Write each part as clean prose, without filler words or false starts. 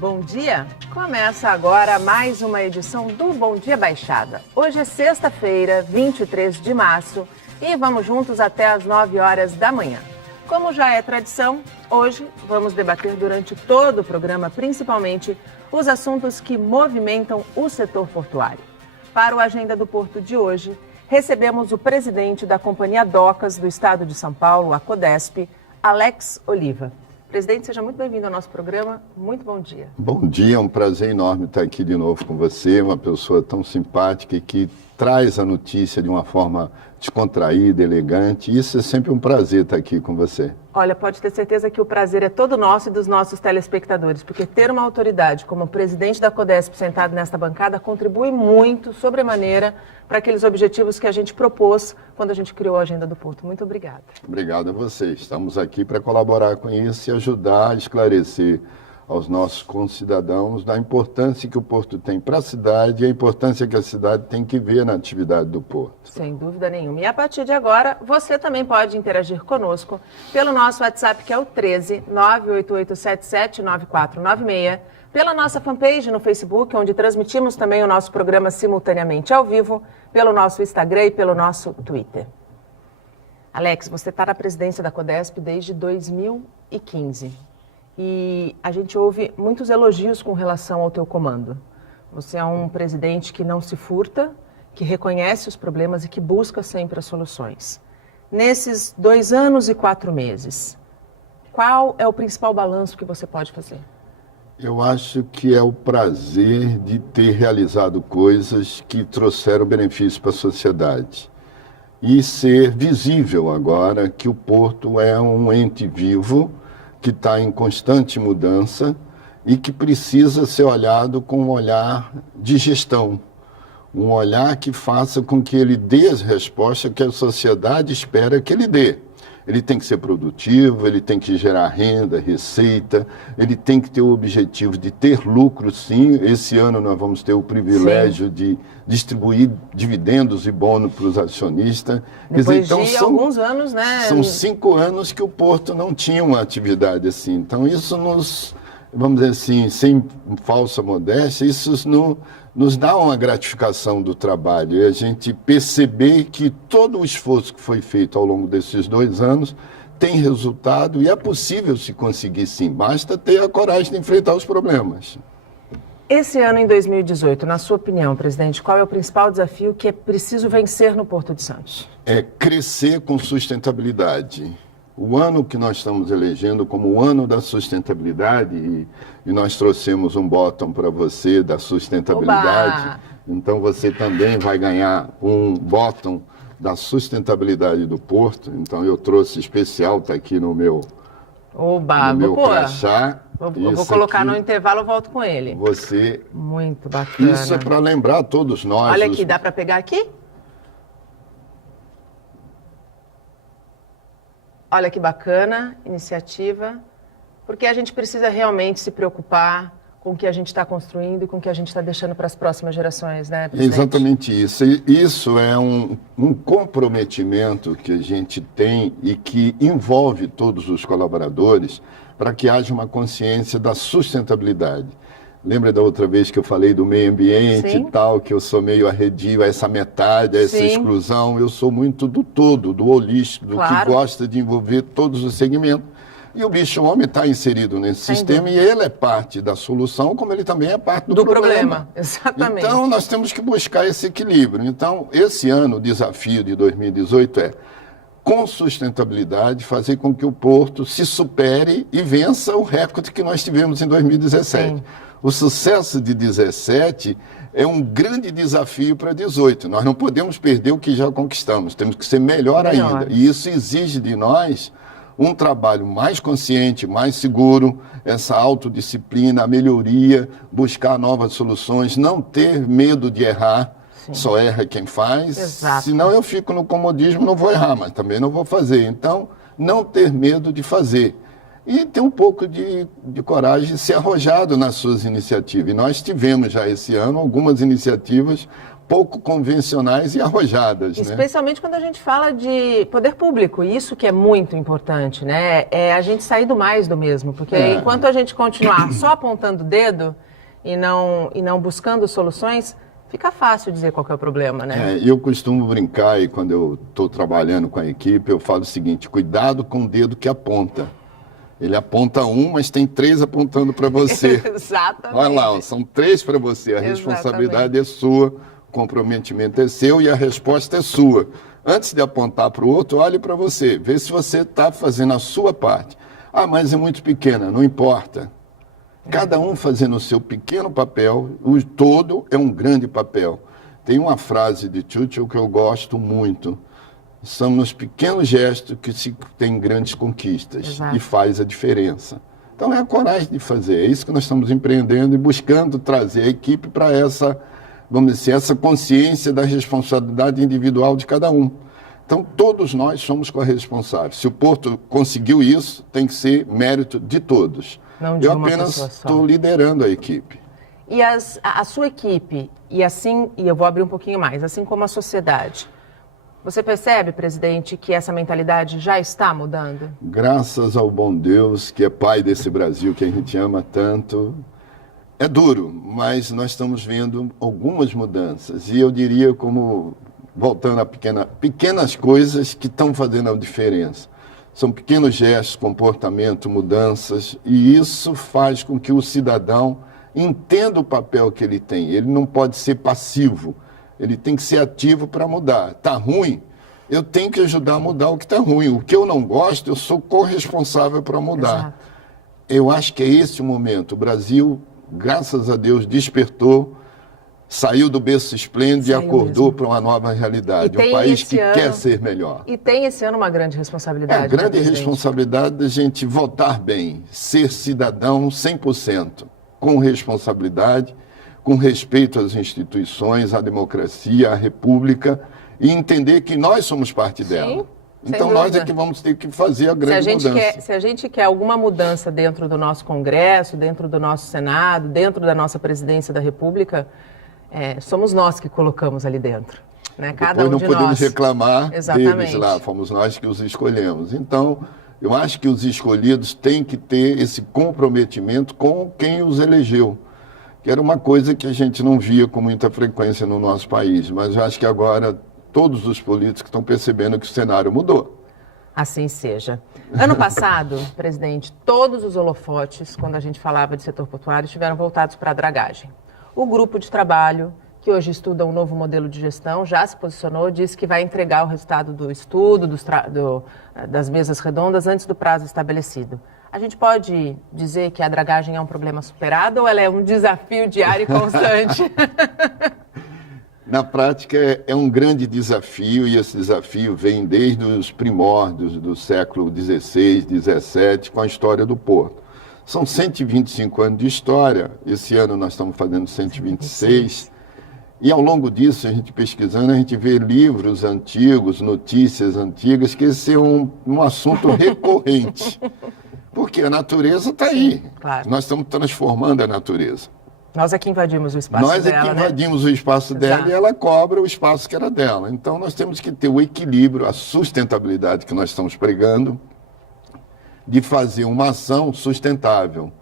Bom dia! Começa agora mais uma edição do Bom Dia Baixada. Hoje é sexta-feira, 23 de março, e vamos juntos até às 9 horas da manhã. Como já é tradição, hoje vamos debater durante todo o programa, principalmente, os assuntos que movimentam o setor portuário. Para o Agenda do Porto de hoje, recebemos o presidente da Companhia Docas do Estado de São Paulo, a Codesp, Alex Oliva. Presidente, seja muito bem-vindo ao nosso programa. Muito bom dia. Bom dia, é um prazer enorme estar aqui de novo com você, uma pessoa tão simpática e que traz a notícia de uma forma descontraída, elegante. Isso é sempre um prazer estar aqui com você. Olha, pode ter certeza que o prazer é todo nosso e dos nossos telespectadores, porque ter uma autoridade como o presidente da Codesp sentado nesta bancada contribui muito, sobremaneira, para aqueles objetivos que a gente propôs quando a gente criou a Agenda do Porto. Muito obrigada. Obrigado a você. Estamos aqui para colaborar com isso e ajudar a esclarecer aos nossos concidadãos da importância que o Porto tem para a cidade e a importância que a cidade tem que ver na atividade do Porto. Sem dúvida nenhuma. E a partir de agora, você também pode interagir conosco pelo nosso WhatsApp, que é o 13 98877 9496, pela nossa fanpage no Facebook, onde transmitimos também o nosso programa simultaneamente ao vivo, pelo nosso Instagram e pelo nosso Twitter. Alex, você está na presidência da Codesp desde 2015. E a gente ouve muitos elogios com relação ao teu comando. Você é um presidente que não se furta, que reconhece os problemas e que busca sempre as soluções. Nesses 2 anos e 4 meses, qual é o principal balanço que você pode fazer? Eu acho que é o prazer de ter realizado coisas que trouxeram benefício para a sociedade. E ser visível agora que o Porto é um ente vivo, que está em constante mudança e que precisa ser olhado com um olhar de gestão, um olhar que faça com que ele dê as respostas que a sociedade espera que ele dê. Ele tem que ser produtivo, ele tem que gerar renda, receita, ele tem que ter o objetivo de ter lucro, sim. Esse ano nós vamos ter o privilégio de distribuir dividendos e bônus para os acionistas. Depois dizer, então, alguns anos, né? São 5 anos que o Porto não tinha uma atividade assim. Então isso nos, vamos dizer assim, sem falsa modéstia, isso nos dá uma gratificação do trabalho e a gente perceber que todo o esforço que foi feito ao longo desses 2 anos tem resultado e é possível se conseguir sim, basta ter a coragem de enfrentar os problemas. Esse ano, em 2018, na sua opinião, presidente, qual é o principal desafio que é preciso vencer no Porto de Santos? É crescer com sustentabilidade. O ano que nós estamos elegendo como o ano da sustentabilidade, e nós trouxemos um bottom para você da sustentabilidade, Oba! Então você também vai ganhar um bottom da sustentabilidade do Porto. Então eu trouxe especial, está aqui no meu, Oba, no meu crachá. Eu vou colocar no intervalo, eu volto com ele. Você... Muito bacana. Isso é para lembrar todos nós. Olha aqui, dá para pegar aqui? Olha que bacana, iniciativa, porque a gente precisa realmente se preocupar com o que a gente está construindo e com o que a gente está deixando para as próximas gerações, né, presidente? Exatamente isso. Isso é um comprometimento que a gente tem e que envolve todos os colaboradores para que haja uma consciência da sustentabilidade. Lembra da outra vez que eu falei do meio ambiente Sim. e tal, que eu sou meio arredio a essa metade, a essa Sim. exclusão. Eu sou muito do todo, do holístico, do Claro. que gosta de envolver todos os segmentos. E o bicho-homem está inserido nesse Sem sistema dúvida. e ele é parte da solução, como ele também é parte do problema. Exatamente. Então, nós temos que buscar esse equilíbrio. Então, esse ano, o desafio de 2018 é, com sustentabilidade, fazer com que o Porto se supere e vença o recorde que nós tivemos em 2017. Sim. O sucesso de 17 é um grande desafio para 18. Nós não podemos perder o que já conquistamos, temos que ser melhor ainda. E isso exige de nós um trabalho mais consciente, mais seguro, essa autodisciplina, a melhoria, buscar novas soluções, não ter medo de errar. Sim. Só erra quem faz. Exato. Senão eu fico no comodismo, não vou errar, mas também não vou fazer. Então, não ter medo de fazer. E ter um pouco de coragem, ser arrojado nas suas iniciativas. E nós tivemos já esse ano algumas iniciativas pouco convencionais e arrojadas. Especialmente quando a gente fala de poder público, isso que é muito importante, né? É a gente sair do mais do mesmo, porque enquanto a gente continuar só apontando o dedo e não buscando soluções, fica fácil dizer qual que é o problema, né? Eu costumo brincar, e quando eu estou trabalhando com a equipe, eu falo o seguinte: cuidado com o dedo que aponta. Ele aponta um, mas tem 3 apontando para você. Exatamente. Olha lá, são 3 para você. A responsabilidade é sua, o comprometimento é seu e a resposta é sua. Antes de apontar para o outro, olhe para você. Vê se você está fazendo a sua parte. Ah, mas é muito pequena. Não importa. Cada um fazendo o seu pequeno papel, o todo é um grande papel. Tem uma frase de Churchill que eu gosto muito. São nos pequenos gestos que se tem grandes conquistas. Exato. E faz a diferença. Então é a coragem de fazer. É isso que nós estamos empreendendo e buscando trazer a equipe para essa, vamos dizer, essa consciência da responsabilidade individual de cada um. Então todos nós somos corresponsáveis. Se o Porto conseguiu isso, tem que ser mérito de todos. Não de Eu uma apenas pessoa só. estou liderando a equipe. E a sua equipe, e eu vou abrir um pouquinho mais, assim como a sociedade, você percebe, presidente, que essa mentalidade já está mudando? Graças ao bom Deus, que é pai desse Brasil que a gente ama tanto. É duro, mas nós estamos vendo algumas mudanças. E eu diria, como, voltando a pequenas coisas que estão fazendo a diferença. São pequenos gestos, comportamento, mudanças, e isso faz com que o cidadão entenda o papel que ele tem. Ele não pode ser passivo. Ele tem que ser ativo para mudar. Está ruim? Eu tenho que ajudar a mudar o que está ruim. O que eu não gosto, eu sou corresponsável para mudar. Exato. Eu acho que é esse o momento. O Brasil, graças a Deus, despertou, saiu do berço esplêndido e acordou para uma nova realidade. Um país que quer ser melhor. E tem esse ano uma grande responsabilidade. É a grande responsabilidade da gente votar bem, ser cidadão 100%, com responsabilidade, com respeito às instituições, à democracia, à república, e entender que nós somos parte dela. Então nós é que vamos ter que fazer a grande mudança. Se a gente quer alguma mudança dentro do nosso Congresso, dentro do nosso Senado, dentro da nossa presidência da República, somos nós que colocamos ali dentro. Né? Cada um de nós. Depois não podemos reclamar Exatamente. Deles lá, fomos nós que os escolhemos. Então, eu acho que os escolhidos têm que ter esse comprometimento com quem os elegeu, que era uma coisa que a gente não via com muita frequência no nosso país, mas eu acho que agora todos os políticos estão percebendo que o cenário mudou. Assim seja. Ano passado, presidente, todos os holofotes, quando a gente falava de setor portuário, estiveram voltados para a dragagem. O grupo de trabalho, que hoje estuda um novo modelo de gestão, já se posicionou, disse que vai entregar o resultado do estudo, das mesas redondas, antes do prazo estabelecido. A gente pode dizer que a dragagem é um problema superado ou ela é um desafio diário e constante? Na prática, é um grande desafio, e esse desafio vem desde os primórdios do século XVI, XVII, com a história do Porto. São 125 anos de história, esse ano nós estamos fazendo 126, e ao longo disso, a gente pesquisando, a gente vê livros antigos, notícias antigas, que esse é um assunto recorrente. Porque a natureza está aí. Claro. Nós estamos transformando a natureza. Nós é que invadimos o espaço dela, Nós é que invadimos o espaço dela e ela cobra o espaço que era dela. Então nós temos que ter o equilíbrio, a sustentabilidade que nós estamos pregando, de fazer uma ação sustentável.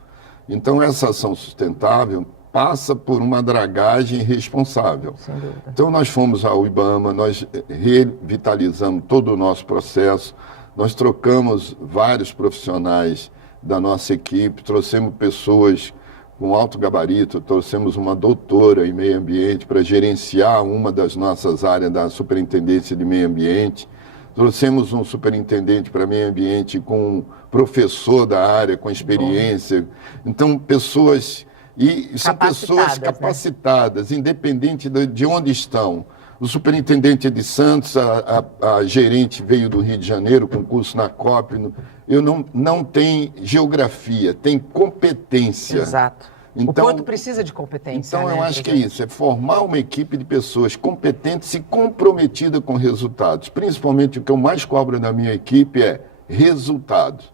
Então essa ação sustentável passa por uma dragagem responsável. Sem dúvida. Então nós fomos ao IBAMA, nós revitalizamos todo o nosso processo, nós trocamos vários profissionais da nossa equipe, trouxemos pessoas com alto gabarito, trouxemos uma doutora em meio ambiente para gerenciar uma das nossas áreas da Superintendência de Meio Ambiente, trouxemos um superintendente para meio ambiente com um professor da área, com experiência. Então, pessoas... E são pessoas capacitadas, né? Independente de onde estão. O superintendente é de Santos, a gerente veio do Rio de Janeiro, com curso na COP. Eu não tem geografia, tem competência. Exato. Então, o Porto precisa de competência. Então, né, eu acho que é isso, é formar uma equipe de pessoas competentes e comprometidas com resultados. Principalmente o que eu mais cobro da minha equipe é resultados.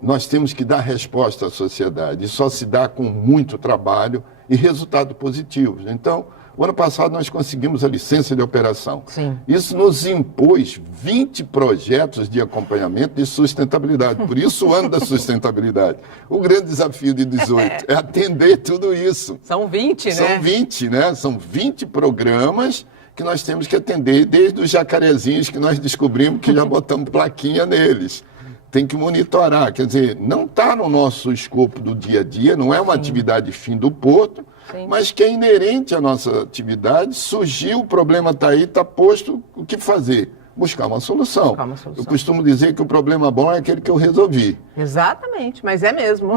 Nós temos que dar resposta à sociedade, e só se dá com muito trabalho e resultados positivos. Então, O ano passado nós conseguimos a licença de operação. Sim. Isso nos impôs 20 projetos de acompanhamento de sustentabilidade. Por isso o ano da sustentabilidade. O grande desafio de 18 é atender tudo isso. São 20, né? São 20, né? São 20 programas que nós temos que atender, desde os jacarezinhos que nós descobrimos que já botamos plaquinha neles. Tem que monitorar, quer dizer, não está no nosso escopo do dia a dia, não é uma atividade fim do porto, mas que é inerente à nossa atividade. Surgiu, o problema está aí, está posto, o que fazer? Buscar uma solução. Eu costumo dizer que o problema bom é aquele que eu resolvi. Exatamente, mas é mesmo.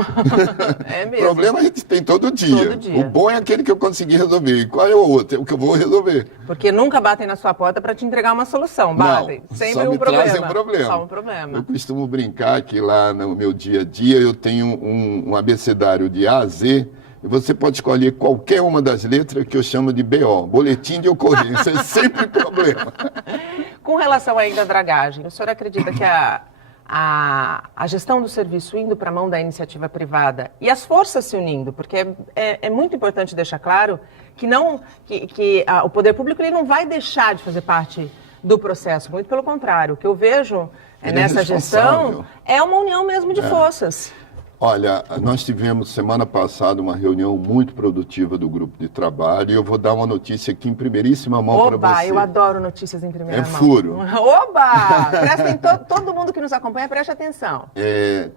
É mesmo. O problema a gente tem todo dia. Todo dia. O bom é aquele que eu consegui resolver. E qual é o outro? É o que eu vou resolver. Porque nunca batem na sua porta para te entregar uma solução. Batem. Não, sempre só um me problema. trazem um problema. Só um problema. Eu costumo brincar que lá no meu dia a dia eu tenho um abecedário de A a Z. E você pode escolher qualquer uma das letras que eu chamo de BO, boletim de ocorrência, é sempre problema. Com relação ainda à dragagem, o senhor acredita que a gestão do serviço indo para a mão da iniciativa privada e as forças se unindo, porque é muito importante deixar claro que, o poder público ele não vai deixar de fazer parte do processo, muito pelo contrário. O que eu vejo nessa gestão é uma união mesmo de forças. Olha, nós tivemos semana passada uma reunião muito produtiva do grupo de trabalho e eu vou dar uma notícia aqui em primeiríssima mão para você. Oba, eu adoro notícias em primeira mão. É furo. Oba! Prestem, todo mundo que nos acompanha, preste atenção.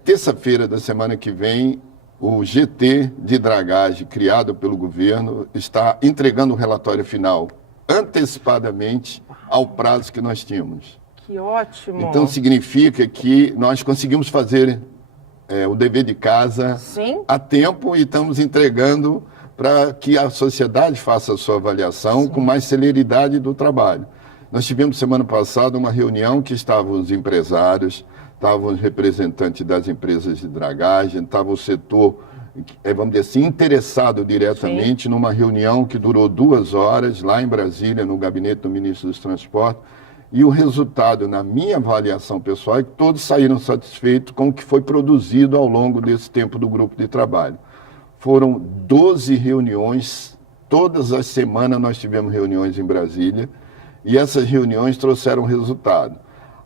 Terça-feira da semana que vem, o GT de dragagem criado pelo governo está entregando o relatório final antecipadamente ao prazo que nós tínhamos. Que ótimo! Então significa que nós conseguimos fazer o dever de casa a tempo e estamos entregando para que a sociedade faça a sua avaliação com mais celeridade do trabalho. Nós tivemos semana passada uma reunião que estavam os empresários, estavam os representantes das empresas de dragagem, estava o setor, vamos dizer assim, interessado diretamente numa reunião que durou 2 horas lá em Brasília, no gabinete do ministro dos Transportes. E o resultado, na minha avaliação pessoal, é que todos saíram satisfeitos com o que foi produzido ao longo desse tempo do grupo de trabalho. Foram 12 reuniões, todas as semanas nós tivemos reuniões em Brasília, e essas reuniões trouxeram resultado.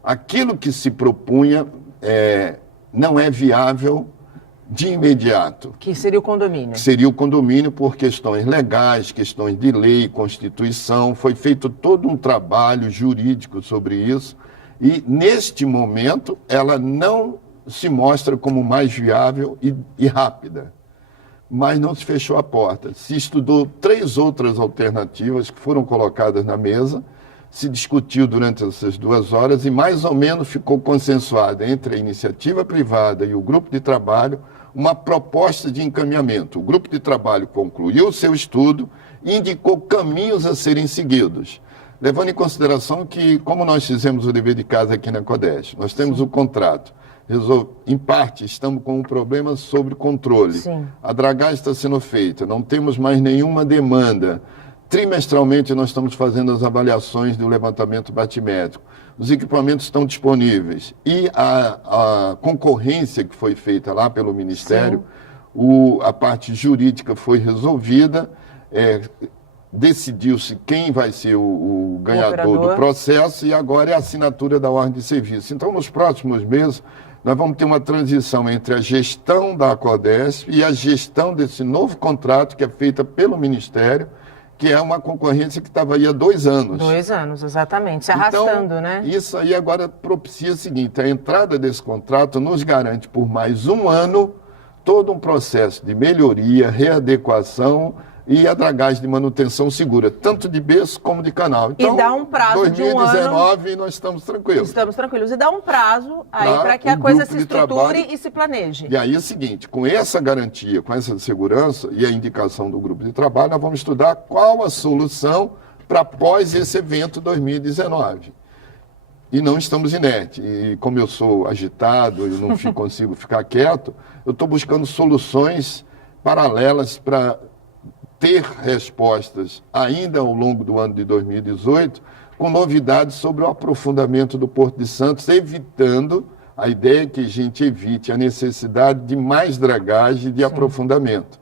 Aquilo que se propunha não é viável de imediato. Que seria o condomínio. Seria o condomínio por questões legais, questões de lei, Constituição. Foi feito todo um trabalho jurídico sobre isso. E, neste momento, ela não se mostra como mais viável e rápida. Mas não se fechou a porta. Se estudou 3 outras alternativas que foram colocadas na mesa, se discutiu durante essas 2 horas e mais ou menos ficou consensuada entre a iniciativa privada e o grupo de trabalho uma proposta de encaminhamento. O grupo de trabalho concluiu o seu estudo e indicou caminhos a serem seguidos, levando em consideração que, como nós fizemos o dever de casa aqui na CODES, nós temos o contrato. Em parte, estamos com um problema sobre controle. A dragagem está sendo feita, não temos mais nenhuma demanda. Trimestralmente, nós estamos fazendo as avaliações do levantamento batimétrico. Os equipamentos estão disponíveis. E a concorrência que foi feita lá pelo Ministério, a parte jurídica foi resolvida, decidiu-se quem vai ser o ganhador do processo e agora é a assinatura da ordem de serviço. Então, nos próximos meses, nós vamos ter uma transição entre a gestão da CODESP e a gestão desse novo contrato que é feita pelo Ministério, que é uma concorrência que estava aí há 2 anos. 2 anos, exatamente, se arrastando, então, né? Isso aí agora propicia o seguinte, a entrada desse contrato nos garante por mais 1 ano todo um processo de melhoria, readequação e a dragagem de manutenção segura, tanto de berço como de canal. Então, e dá um prazo de 1 ano. 2019 nós estamos tranquilos. Estamos tranquilos. E dá um prazo aí para que a coisa se estruture e se planeje. E aí é o seguinte, com essa garantia, com essa segurança e a indicação do grupo de trabalho, nós vamos estudar qual a solução para após esse evento 2019. E não estamos inertes. E como eu sou agitado, eu não consigo ficar quieto, eu estou buscando soluções paralelas para ter respostas ainda ao longo do ano de 2018, com novidades sobre o aprofundamento do Porto de Santos, evitando, a ideia é que a gente evite a necessidade de mais dragagem de aprofundamento.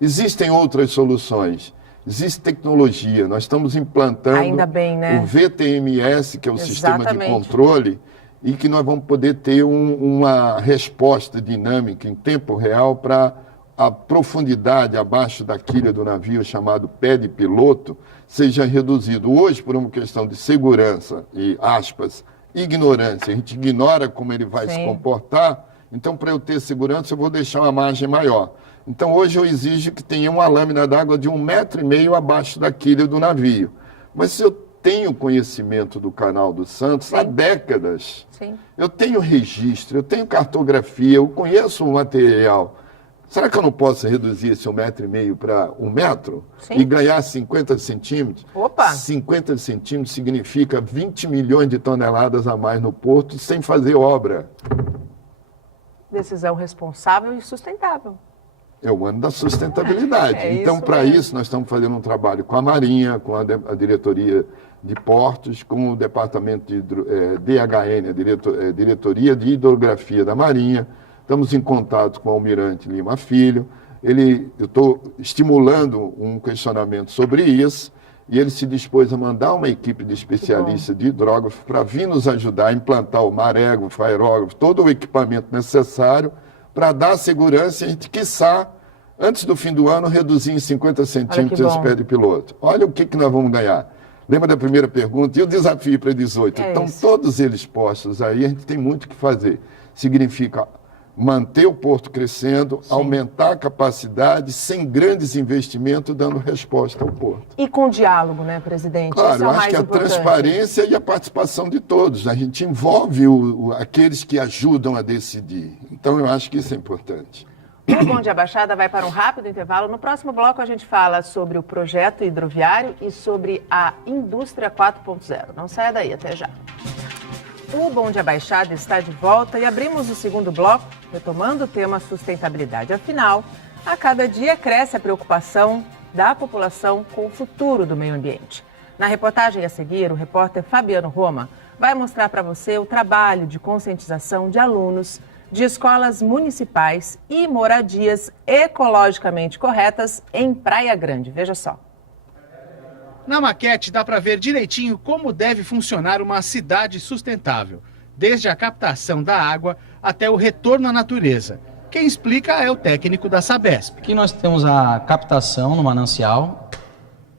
Existem outras soluções Existe tecnologia, nós estamos implantando Ainda bem, né? o VTMS, que é o sistema de Exatamente. controle, e que nós vamos poder ter uma resposta dinâmica em tempo real para a profundidade abaixo da quilha do navio, chamado pé de piloto, seja reduzido. Hoje, por uma questão de segurança e, aspas, ignorância, a gente ignora como ele vai se comportar, então, para eu ter segurança, eu vou deixar uma margem maior. Então, hoje eu exijo que tenha uma lâmina d'água de 1,5 metro abaixo da quilha do navio. Mas se eu tenho conhecimento do Canal do Santos há décadas, eu tenho registro, eu tenho cartografia, eu conheço o material. Será que eu não posso reduzir esse 1,5 metro para 1 metro? E ganhar 50 centímetros? Opa! 50 centímetros significa 20 milhões de toneladas a mais no porto sem fazer obra. Decisão responsável e sustentável. É o ano da sustentabilidade. Então, para isso, nós estamos fazendo um trabalho com a Marinha, com a Diretoria de Portos, com o Departamento de DHN, a Diretoria de Hidrografia da Marinha. Estamos em contato com o Almirante Lima Filho. Eu estou estimulando um questionamento sobre isso e ele se dispôs a mandar uma equipe de especialistas de hidrógrafo para vir nos ajudar a implantar o marégrafo, aerógrafo, todo o equipamento necessário para dar segurança e a gente, quiçá, antes do fim do ano, reduzir em 50 centímetros esse pé de piloto. Olha o que nós vamos ganhar. Lembra da primeira pergunta? E o desafio para 18? Então, todos eles postos aí, a gente tem muito o que fazer. Significa manter o porto crescendo, aumentar a capacidade, sem grandes investimentos, dando resposta ao porto. E com diálogo, né, presidente? Claro, eu acho que a transparência e a participação de todos. A gente envolve aqueles que ajudam a decidir. Então, eu acho que isso é importante. O Bom Dia Baixada vai para um rápido intervalo. No próximo bloco, a gente fala sobre o projeto hidroviário e sobre a indústria 4.0. Não saia daí, até já. O Bom Dia Baixada está de volta e abrimos o segundo bloco, retomando o tema sustentabilidade. Afinal, a cada dia cresce a preocupação da população com o futuro do meio ambiente. Na reportagem a seguir, o repórter Fabiano Roma vai mostrar para você o trabalho de conscientização de alunos de escolas municipais e moradias ecologicamente corretas em Praia Grande. Veja só. Na maquete dá para ver direitinho como deve funcionar uma cidade sustentável, desde a captação da água até o retorno à natureza. Quem explica é o técnico da Sabesp. Aqui nós temos a captação no manancial,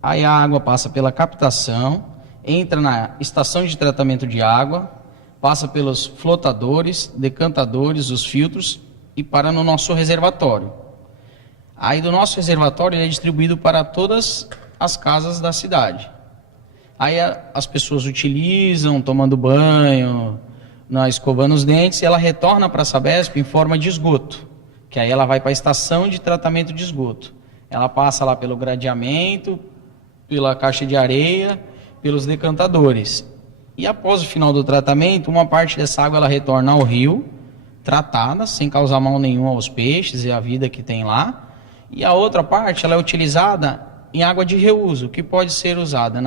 aí a água passa pela captação, entra na estação de tratamento de água, passa pelos flotadores, decantadores, os filtros e para no nosso reservatório. Aí do nosso reservatório ele é distribuído para todas as casas da cidade. Aí as pessoas utilizam, tomando banho, escovando os dentes, e ela retorna para a Sabesp em forma de esgoto, que aí ela vai para a estação de tratamento de esgoto. Ela passa lá pelo gradeamento, pela caixa de areia, pelos decantadores. E após o final do tratamento, uma parte dessa água ela retorna ao rio, tratada, sem causar mal nenhum aos peixes e à vida que tem lá. E a outra parte ela é utilizada em água de reuso, que pode ser usada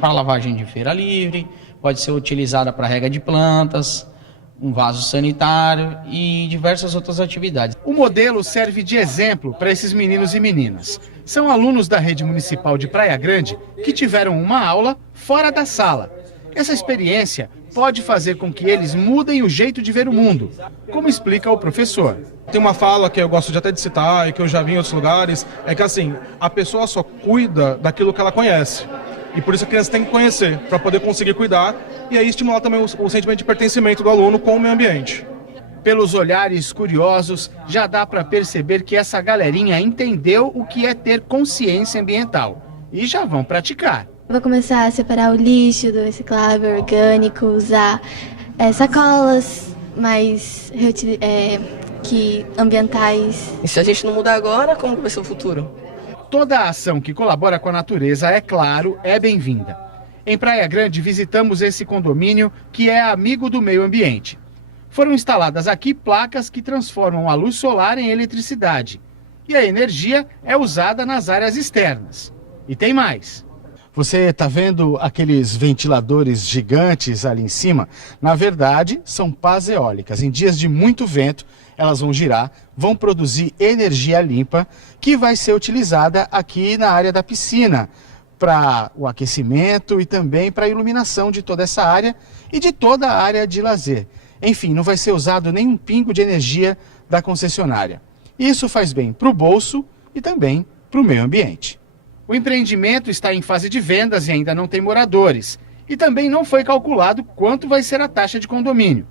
para lavagem de feira livre, pode ser utilizada para rega de plantas, um vaso sanitário e diversas outras atividades. O modelo serve de exemplo para esses meninos e meninas. São alunos da rede municipal de Praia Grande que tiveram uma aula fora da sala. Essa experiência pode fazer com que eles mudem o jeito de ver o mundo, como explica o professor. Tem uma fala que eu gosto de até de citar e que eu já vi em outros lugares, é que assim, a pessoa só cuida daquilo que ela conhece. E por isso a criança tem que conhecer, para poder conseguir cuidar e aí estimular também o sentimento de pertencimento do aluno com o meio ambiente. Pelos olhares curiosos, já dá para perceber que essa galerinha entendeu o que é ter consciência ambiental e já vão praticar. Vou começar a separar o lixo do reciclável, orgânico, usar sacolas mais ambientais. E se a gente não mudar agora, como vai ser o futuro? Toda a ação que colabora com a natureza, é claro, é bem-vinda. Em Praia Grande, visitamos esse condomínio que é amigo do meio ambiente. Foram instaladas aqui placas que transformam a luz solar em eletricidade. E a energia é usada nas áreas externas. E tem mais. Você está vendo aqueles ventiladores gigantes ali em cima? Na verdade, são pás eólicas. Em dias de muito vento, Elas vão girar, vão produzir energia limpa, que vai ser utilizada aqui na área da piscina, para o aquecimento e também para a iluminação de toda essa área e de toda a área de lazer. Enfim, não vai ser usado nenhum pingo de energia da concessionária. Isso faz bem para o bolso e também para o meio ambiente. O empreendimento está em fase de vendas e ainda não tem moradores. E também não foi calculado quanto vai ser a taxa de condomínio.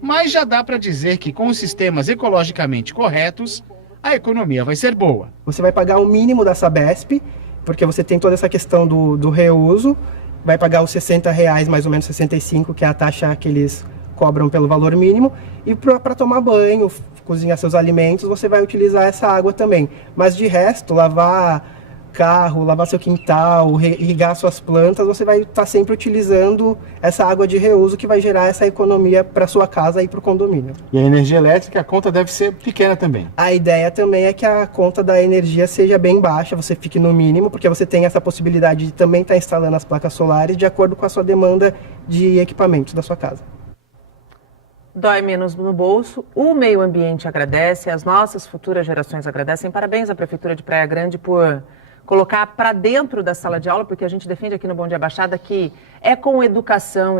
Mas já dá para dizer que com os sistemas ecologicamente corretos, a economia vai ser boa. Você vai pagar o mínimo da Sabesp, porque você tem toda essa questão do reuso, vai pagar os R$60, mais ou menos 65, que é a taxa que eles cobram pelo valor mínimo, e para tomar banho, cozinhar seus alimentos, você vai utilizar essa água também. Mas de resto, lavar carro, lavar seu quintal, irrigar suas plantas, você vai estar sempre utilizando essa água de reuso que vai gerar essa economia para sua casa e para o condomínio. E a energia elétrica, a conta deve ser pequena também. A ideia também é que a conta da energia seja bem baixa, você fique no mínimo, porque você tem essa possibilidade de também estar instalando as placas solares de acordo com a sua demanda de equipamentos da sua casa. Dói menos no bolso, o meio ambiente agradece, as nossas futuras gerações agradecem. Parabéns à Prefeitura de Praia Grande por colocar para dentro da sala de aula, porque a gente defende aqui no Bom Dia Baixada que é com educação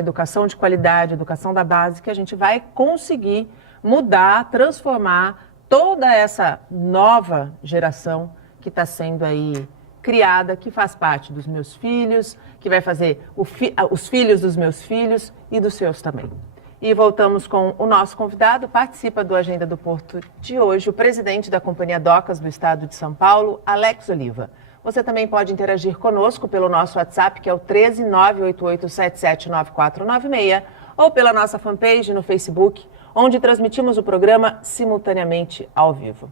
de qualidade, educação da base, que a gente vai conseguir mudar, transformar toda essa nova geração que está sendo aí criada, que faz parte dos meus filhos, que vai fazer os filhos dos meus filhos e dos seus também. E voltamos com o nosso convidado, participa do Agenda do Porto de hoje, o presidente da Companhia Docas do Estado de São Paulo, Alex Oliva. Você também pode interagir conosco pelo nosso WhatsApp, que é o 13988779496, ou pela nossa fanpage no Facebook, onde transmitimos o programa simultaneamente ao vivo.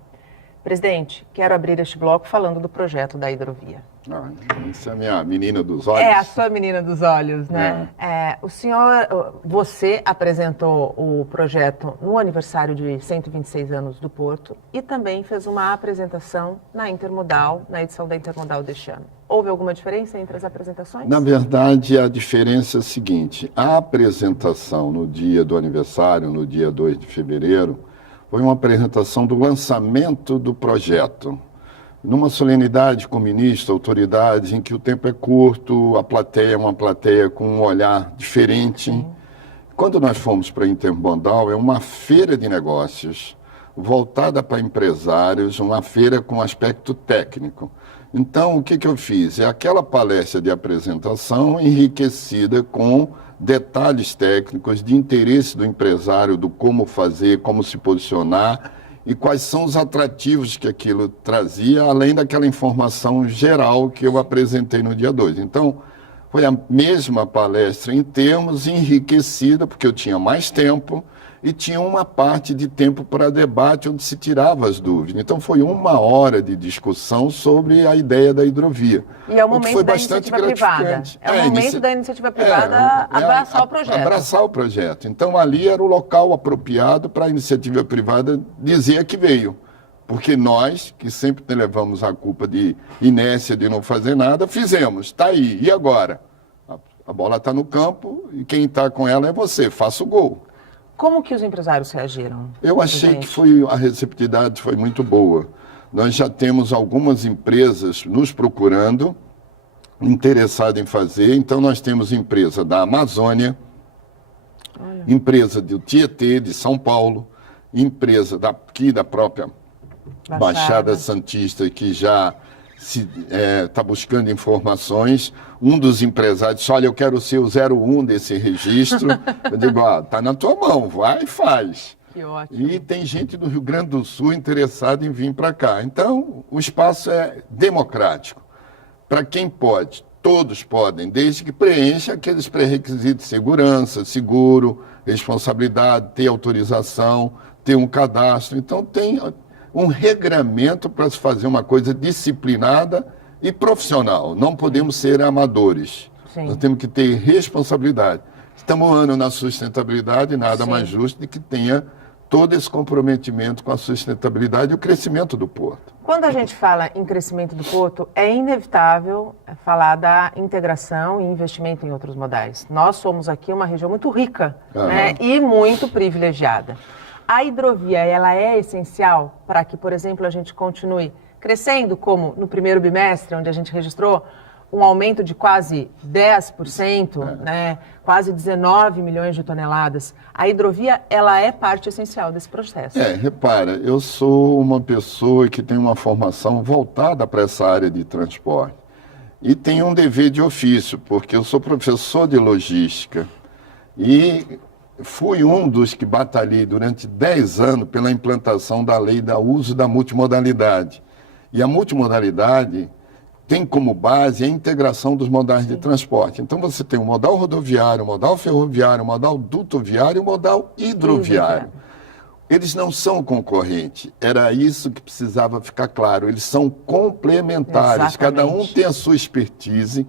Presidente, quero abrir este bloco falando do projeto da hidrovia. Isso é a minha menina dos olhos. É a sua menina dos olhos, né? Você apresentou o projeto no aniversário de 126 anos do Porto e também fez uma apresentação na Intermodal, na edição da Intermodal deste ano. Houve alguma diferença entre as apresentações? Na verdade, a diferença é a seguinte: a apresentação no dia do aniversário, no dia 2 de fevereiro, foi uma apresentação do lançamento do projeto. Numa solenidade com ministro, autoridades, em que o tempo é curto, a plateia é uma plateia com um olhar diferente. Sim. Quando nós fomos para a Intermodal, é uma feira de negócios voltada para empresários, uma feira com aspecto técnico. Então, o que eu fiz? É aquela palestra de apresentação enriquecida com detalhes técnicos de interesse do empresário, do como fazer, como se posicionar e quais são os atrativos que aquilo trazia, além daquela informação geral que eu apresentei no dia 2. Então, foi a mesma palestra em termos, enriquecida, porque eu tinha mais tempo e tinha uma parte de tempo para debate onde se tirava as dúvidas. Então, foi 1 hora de discussão sobre a ideia da hidrovia. E é o momento da iniciativa privada. É o momento da iniciativa privada abraçar o projeto. Abraçar o projeto. Então, ali era o local apropriado para a iniciativa privada dizer que veio. Porque nós, que sempre levamos a culpa de inércia, de não fazer nada, fizemos. Está aí. E agora? A bola está no campo e quem está com ela é você. Faça o gol. Como que os empresários reagiram? Eu achei que a receptividade foi muito boa. Nós já temos algumas empresas nos procurando, interessadas em fazer. Então, nós temos empresa da Amazônia, empresa do Tietê, de São Paulo, empresa aqui da própria Baixada Santista, que já está buscando informações. Um dos empresários disse: olha, eu quero ser o 01 desse registro. Eu digo: está na tua mão, vai e faz. Que ótimo. E tem gente do Rio Grande do Sul interessada em vir para cá. Então, o espaço é democrático. Para quem pode, todos podem, desde que preencha aqueles pré-requisitos de segurança, seguro, responsabilidade, ter autorização, ter um cadastro. Então, tem um regramento para se fazer uma coisa disciplinada e profissional. Não podemos ser amadores. Sim. Nós temos que ter responsabilidade. Estamos um ano na sustentabilidade, nada mais justo de que tenha todo esse comprometimento com a sustentabilidade e o crescimento do porto. Quando a gente fala em crescimento do porto, é inevitável falar da integração e investimento em outros modais. Nós somos aqui uma região muito rica, né, e muito privilegiada. A hidrovia, ela é essencial para que, por exemplo, a gente continue crescendo, como no primeiro bimestre, onde a gente registrou um aumento de quase 10%, né? Quase 19 milhões de toneladas. A hidrovia, ela é parte essencial desse processo. Repara, eu sou uma pessoa que tem uma formação voltada para essa área de transporte. E tenho um dever de ofício, porque eu sou professor de logística. E fui um dos que batalhei durante 10 anos pela implantação da lei do uso da multimodalidade. E a multimodalidade tem como base a integração dos modais de transporte. Então você tem o modal rodoviário, o modal ferroviário, o modal dutoviário e o modal hidroviário. Eles não são concorrentes. Era isso que precisava ficar claro. Eles são complementares. Exatamente. Cada um tem a sua expertise,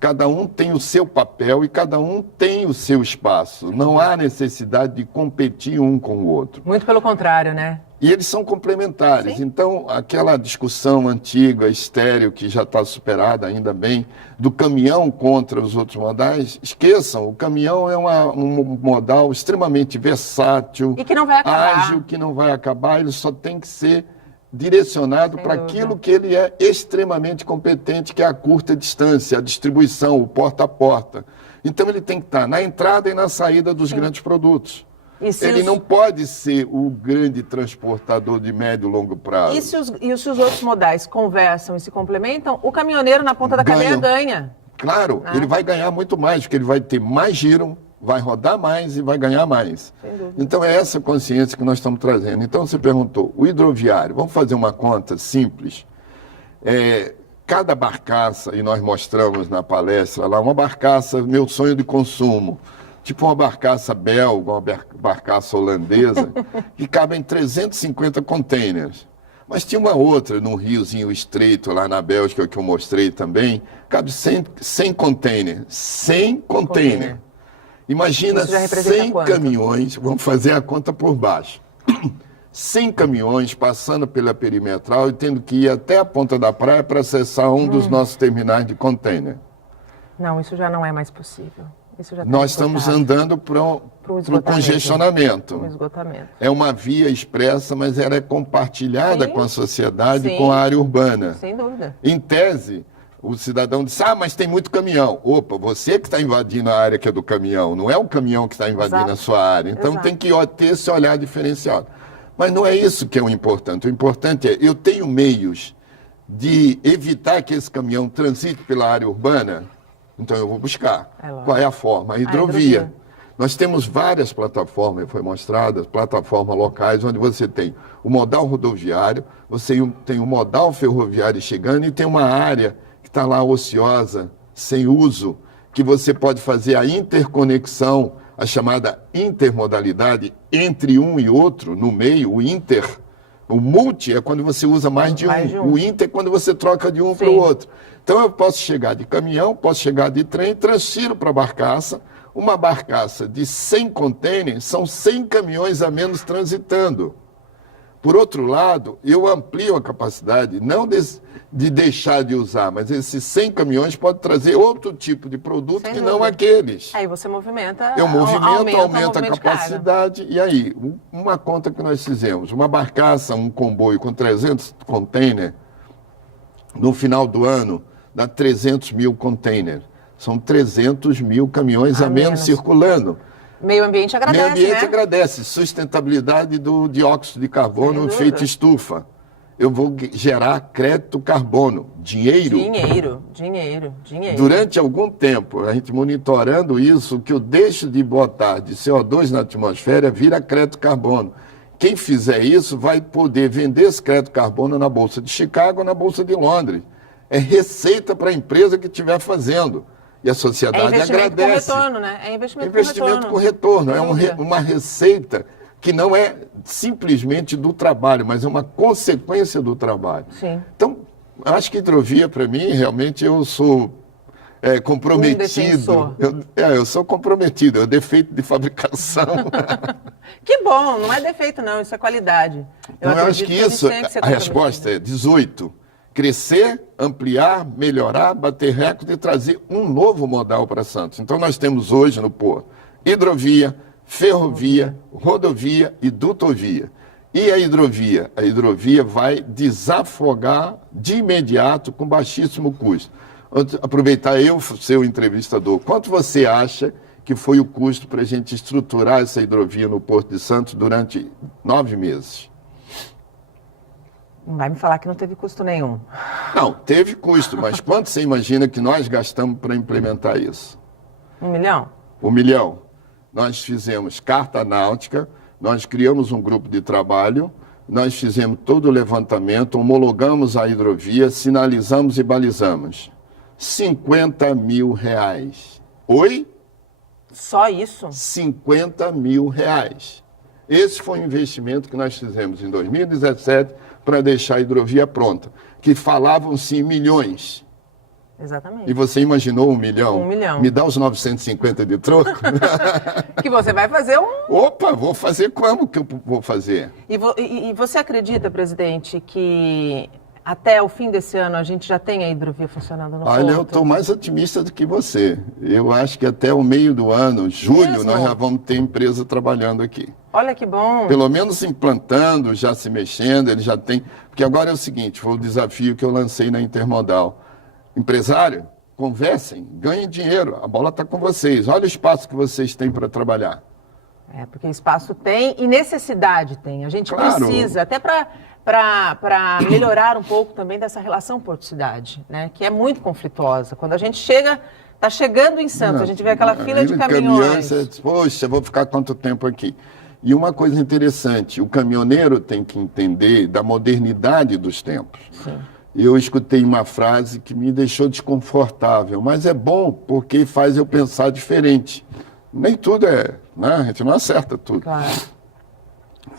cada um tem o seu papel e cada um tem o seu espaço. Não há necessidade de competir um com o outro. Muito pelo contrário, né? E eles são complementares. Sim. Então, aquela discussão antiga, estéril, que já está superada, ainda bem, do caminhão contra os outros modais, esqueçam, o caminhão é um modal extremamente versátil, E que não vai acabar. ágil, que não vai acabar, ele só tem que ser direcionado Sem para dúvida. aquilo que ele é extremamente competente, que é a curta distância, a distribuição, o porta a porta. Então, ele tem que estar na entrada e na saída dos grandes produtos. E se Ele os- não pode ser o grande transportador de médio e longo prazo. E se os outros modais conversam e se complementam, o caminhoneiro na ponta da cadeia ganha. Claro, ele vai ganhar muito mais, porque ele vai ter mais giro, vai rodar mais e vai ganhar mais. Sem dúvida. Então é essa consciência que nós estamos trazendo. Então você perguntou, o hidroviário, vamos fazer uma conta simples. Cada barcaça, e nós mostramos na palestra lá, uma barcaça, meu sonho de consumo, tipo uma barcaça belga, uma barcaça holandesa, que cabem 350 containers. Mas tinha uma outra, num riozinho estreito, lá na Bélgica, que eu mostrei também, cabe 100 containers. 100 containers. Imagina Isso já representa 100 quanto? caminhões, vamos fazer a conta por baixo. 100 caminhões passando pela perimetral e tendo que ir até a ponta da praia para acessar um dos nossos terminais de container. Não, isso já não é mais possível. Isso já tá Nós estamos esgotado. andando para o esgotamento. congestionamento. Pro esgotamento. É uma via expressa, mas ela é compartilhada Sim. com a sociedade e Sim. com a área urbana. Sem dúvida. Em tese, o cidadão diz, mas tem muito caminhão. Opa, você que está invadindo a área que é do caminhão, não é o caminhão que está invadindo Exato. a sua área. Então Exato. tem que ter esse olhar diferenciado. Mas não é isso que é o importante. O importante é, eu tenho meios de evitar que esse caminhão transite pela área urbana, então eu vou buscar. É lógico. Qual é a forma? A hidrovia. Nós temos várias plataformas, foi mostradas, plataformas locais, onde você tem o modal rodoviário, você tem o modal ferroviário chegando e tem uma área que está lá ociosa, sem uso, que você pode fazer a interconexão, a chamada intermodalidade entre um e outro, no meio, o inter. O multi é quando você usa mais de um. O inter é quando você troca de um para o outro. Então eu posso chegar de caminhão, posso chegar de trem, transfiro para a barcaça. Uma barcaça de 100 contêineres são 100 caminhões a menos transitando. Por outro lado, eu amplio a capacidade, não de deixar de usar, mas esses 100 caminhões podem trazer outro tipo de produto que não aqueles. Aí você movimenta, Eu movimento, aumenta a movimento de carga. capacidade. E aí, uma conta que nós fizemos, uma barcaça, um comboio com 300 containers, no final do ano, dá 300 mil containers. São 300 mil caminhões a menos circulando. Meio ambiente agradece, Meio ambiente né? agradece. Sustentabilidade do dióxido de carbono Sem efeito dúvida. estufa. Eu vou gerar crédito carbono, dinheiro. Dinheiro. Durante algum tempo, a gente monitorando isso, o que eu deixo de botar de CO2 na atmosfera vira crédito carbono. Quem fizer isso vai poder vender esse crédito carbono na Bolsa de Chicago ou na Bolsa de Londres. É receita para a empresa que estiver fazendo. E a sociedade investimento agradece. com retorno, né? É Investimento com retorno. É uma receita que não é simplesmente do trabalho, mas é uma consequência do trabalho. Sim. Então, acho que hidrovia, para mim, realmente eu sou comprometido. Eu sou comprometido, é defeito de fabricação. Que bom, não é defeito não, isso é qualidade. Eu acho que isso, tem que ser a resposta é 18. Crescer, ampliar, melhorar, bater recorde e trazer um novo modal para Santos. Então nós temos hoje no porto hidrovia, ferrovia, rodovia e dutovia. E a hidrovia? A hidrovia vai desafogar de imediato com baixíssimo custo. Aproveitar eu ser o entrevistador. Quanto você acha que foi o custo para a gente estruturar essa hidrovia no Porto de Santos durante 9 meses? Não vai me falar que não teve custo nenhum. Não, teve custo, mas quanto você imagina que nós gastamos para implementar isso? 1 milhão? 1 milhão. Nós fizemos carta náutica, nós criamos um grupo de trabalho, nós fizemos todo o levantamento, homologamos a hidrovia, sinalizamos e balizamos. 50 mil reais. Oi? Só isso? 50 mil reais. Esse foi o investimento que nós fizemos em 2017 para deixar a hidrovia pronta, que falavam-se em milhões. Exatamente. E você imaginou 1 milhão? 1 milhão. Me dá os 950 de troco? Que você vai fazer um... Opa, vou fazer como que eu vou fazer? E você acredita, presidente, que até o fim desse ano a gente já tem a hidrovia funcionando no Olha, porto? eu estou mais otimista do que você. Eu acho que até o meio do ano, julho, Mesmo? nós já vamos ter empresa trabalhando aqui. Olha que bom. Pelo menos implantando, já se mexendo, ele já tem... Porque agora é o seguinte, foi o desafio que eu lancei na Intermodal. Empresário, conversem, ganhem dinheiro, a bola está com vocês. Olha o espaço que vocês têm para trabalhar. É, porque espaço tem e necessidade tem. A gente Claro. precisa, até para melhorar um pouco também dessa relação porto-cidade, né? Que é muito conflituosa. Quando a gente chega, está chegando em Santos, a gente vê aquela fila de caminhões. Você diz, poxa, vou ficar quanto tempo aqui? E uma coisa interessante, o caminhoneiro tem que entender da modernidade dos tempos. Sim. Eu escutei uma frase que me deixou desconfortável, mas é bom porque faz eu pensar diferente. Nem tudo é, né? A gente não acerta tudo. Claro.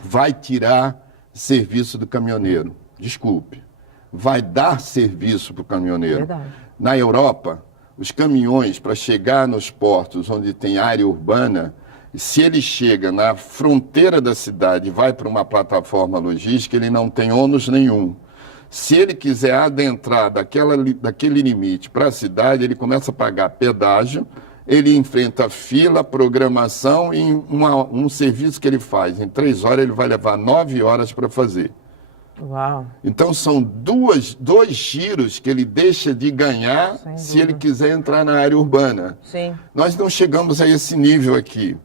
Vai tirar serviço do caminhoneiro, desculpe. Vai dar serviço para o caminhoneiro. Verdade. Na Europa, os caminhões, para chegar nos portos onde tem área urbana, se ele chega na fronteira da cidade e vai para uma plataforma logística, ele não tem ônus nenhum. Se ele quiser adentrar daquele limite para a cidade, ele começa a pagar pedágio, ele enfrenta fila, programação e um serviço que ele faz. Em 3 horas, ele vai levar 9 horas para fazer. Uau. Então, são dois giros que ele deixa de ganhar se ele quiser entrar na área urbana. Sim. Nós não chegamos a esse nível aqui.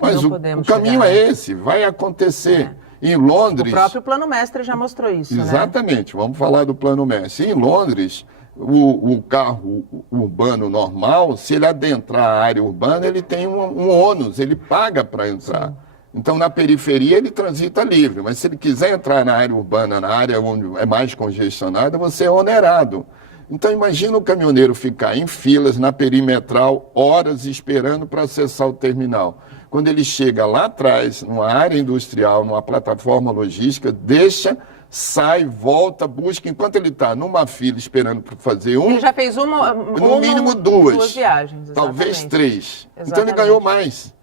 Mas Não o podemos caminho chegar. é esse, vai acontecer. Em Londres... O próprio Plano Mestre já mostrou isso, né? Exatamente, vamos falar do Plano Mestre. Em Londres, o carro urbano normal, se ele adentrar a área urbana, ele tem um ônus, ele paga para entrar. Sim. Então, na periferia, ele transita livre, mas se ele quiser entrar na área urbana, na área onde é mais congestionada, você é onerado. Então, imagina o caminhoneiro ficar em filas na perimetral, horas esperando para acessar o terminal. Quando ele chega lá atrás, numa área industrial, numa plataforma logística, deixa, sai, volta, busca. Enquanto ele está numa fila esperando para fazer Ele já fez no mínimo duas viagens. Talvez 3. Exatamente. Então ele ganhou mais.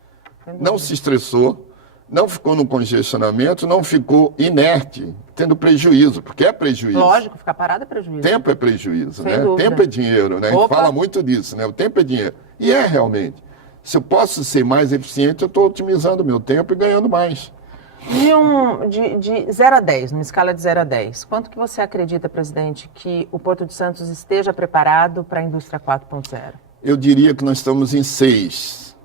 Não se estressou, não ficou no congestionamento, não ficou inerte, tendo prejuízo, porque é prejuízo. Lógico, ficar parado é prejuízo. Tempo é prejuízo, Sem né? dúvida. Tempo é dinheiro, né? A gente Opa. fala muito disso, né? O tempo é dinheiro. E é realmente. Se eu posso ser mais eficiente, eu estou otimizando o meu tempo e ganhando mais. De 0 a 10, numa escala de 0 a 10, quanto que você acredita, presidente, que o Porto de Santos esteja preparado para a indústria 4.0? Eu diria que nós estamos em 6.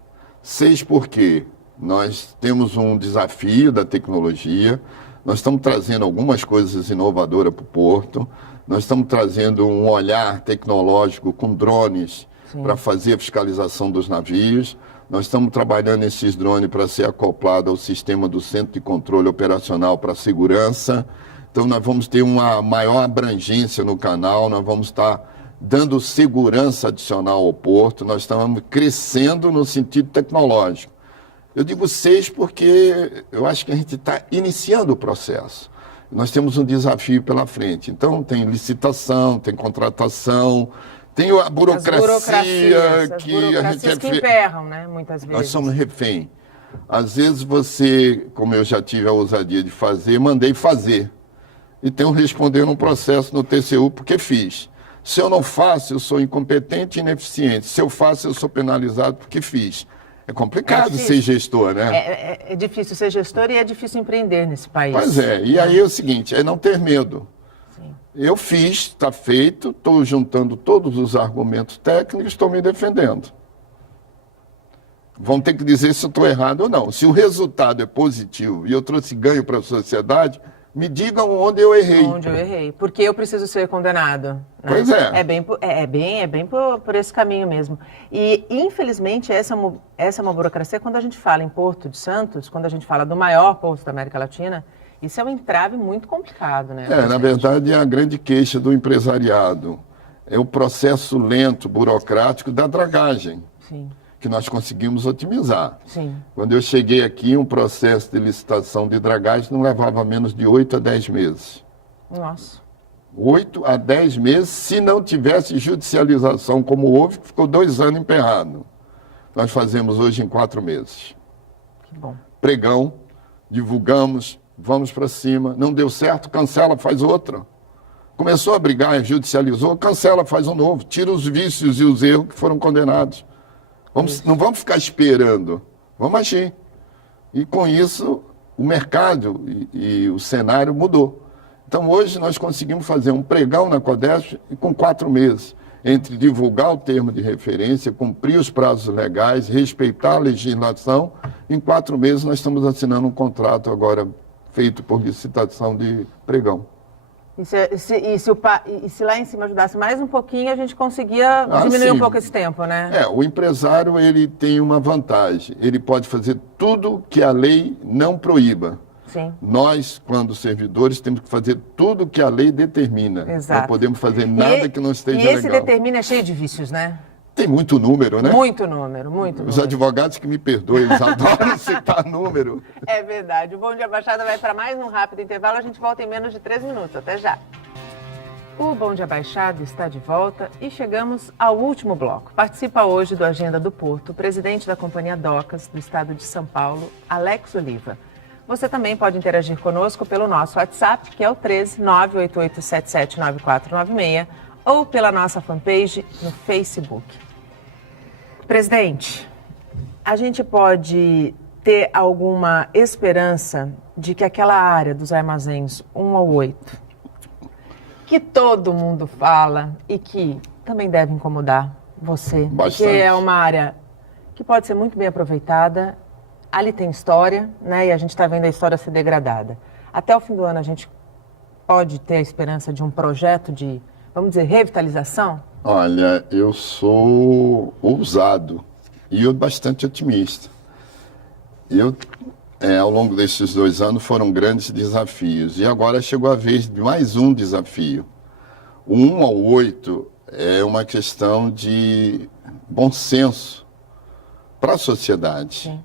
6 porque nós temos um desafio da tecnologia, nós estamos trazendo algumas coisas inovadoras para o Porto, nós estamos trazendo um olhar tecnológico com drones para fazer a fiscalização dos navios. Nós estamos trabalhando esses drones para ser acoplado ao sistema do Centro de Controle Operacional para a Segurança. Então, nós vamos ter uma maior abrangência no canal, nós vamos estar dando segurança adicional ao porto, nós estamos crescendo no sentido tecnológico. Eu digo 6 porque eu acho que a gente está iniciando o processo. Nós temos um desafio pela frente. Então, tem licitação, tem contratação, tem a burocracia que a gente que emperram, né, muitas vezes. Nós somos refém. Às vezes você, como eu já tive a ousadia de fazer, mandei fazer. E tenho que responder num processo no TCU porque fiz. Se eu não faço, eu sou incompetente e ineficiente. Se eu faço, eu sou penalizado porque fiz. É complicado ser gestor, né? É difícil ser gestor e é difícil empreender nesse país. Pois é, e aí é o seguinte, é não ter medo. Sim. Eu fiz, está feito, estou juntando todos os argumentos técnicos, estou me defendendo. Vão ter que dizer se eu estou errado ou não. Se o resultado é positivo e eu trouxe ganho para a sociedade, me digam onde eu errei. Onde eu errei. Porque eu preciso ser condenado. Né? Pois é. É bem por esse caminho mesmo. E, infelizmente, essa é uma burocracia. Quando a gente fala em Porto de Santos, quando a gente fala do maior porto da América Latina, isso é um entrave muito complicado, né? Na verdade, é a grande queixa do empresariado. É o processo lento, burocrático da dragagem. Sim. Que nós conseguimos otimizar. Sim. Quando eu cheguei aqui, um processo de licitação de dragagem não levava menos de 8 a 10 meses. Nossa. 8 a 10 meses, se não tivesse judicialização como houve, que ficou 2 anos emperrado. Nós fazemos hoje em 4 meses. Que bom. Pregão, divulgamos, vamos para cima. Não deu certo, cancela, faz outra. Começou a brigar, judicializou, cancela, faz um novo. Tira os vícios e os erros que foram condenados. Não vamos ficar esperando, vamos agir. E com isso, o mercado e o cenário mudou. Então, hoje, nós conseguimos fazer um pregão na Codesp e com 4 meses, entre divulgar o termo de referência, cumprir os prazos legais, respeitar a legislação. Em 4 meses, nós estamos assinando um contrato agora feito por licitação de pregão. E se lá em cima ajudasse mais um pouquinho, a gente conseguia diminuir um pouco esse tempo, né? O empresário, ele tem uma vantagem. Ele pode fazer tudo que a lei não proíba. Sim. Nós, quando servidores, temos que fazer tudo que a lei determina. Exato. Não podemos fazer nada que não esteja legal. E esse determina é cheio de vícios, né? Tem muito número, né? Muito número. Os advogados que me perdoem, eles adoram citar número. É verdade. O Bom Dia Baixada vai para mais um rápido intervalo. A gente volta em menos de 3 minutos. Até já. O Bom Dia Baixada está de volta e chegamos ao último bloco. Participa hoje do Agenda do Porto o presidente da Companhia Docas do estado de São Paulo, Alex Oliva. Você também pode interagir conosco pelo nosso WhatsApp, que é o 13 988779496, ou pela nossa fanpage no Facebook. Presidente, a gente pode ter alguma esperança de que aquela área dos armazéns 1 ao 8, que todo mundo fala e que também deve incomodar você, Bastante. que é uma área que pode ser muito bem aproveitada, ali tem história, né? E a gente está vendo a história ser degradada. Até o fim do ano a gente pode ter a esperança de um projeto de, vamos dizer, revitalização? Olha, eu sou ousado e eu bastante otimista. Ao longo desses 2 anos foram grandes desafios. E agora chegou a vez de mais um desafio. O 1 ao 8 é uma questão de bom senso para a sociedade. Sim.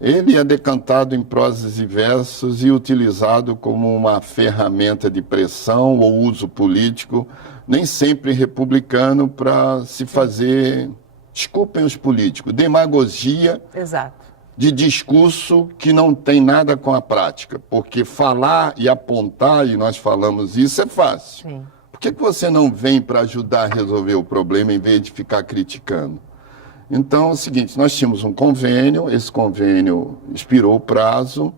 Ele é decantado em prosas e versos e utilizado como uma ferramenta de pressão ou uso político, nem sempre republicano, para se fazer, desculpem os políticos, demagogia. Exato. De discurso que não tem nada com a prática. Porque falar e apontar, e nós falamos isso, é fácil. Sim. Por que você não vem para ajudar a resolver o problema em vez de ficar criticando? Então, é o seguinte, nós tínhamos um convênio, esse convênio expirou o prazo,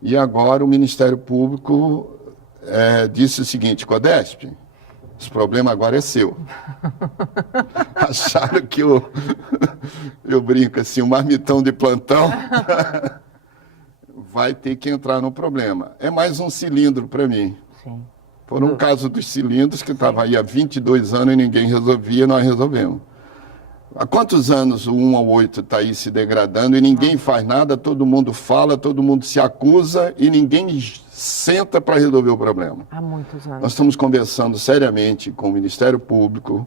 e agora o Ministério Público disse o seguinte: Codesp, esse problema agora é seu. Acharam que eu brinco assim, um marmitão de plantão vai ter que entrar no problema. É mais um cilindro para mim. Sim. Por um caso dos cilindros que estava aí há 22 anos e ninguém resolvia, nós resolvemos. Há quantos anos o 1 ao 8 está aí se degradando e ninguém faz nada, todo mundo fala, todo mundo se acusa e ninguém senta para resolver o problema? Há muitos anos. Nós estamos conversando seriamente com o Ministério Público,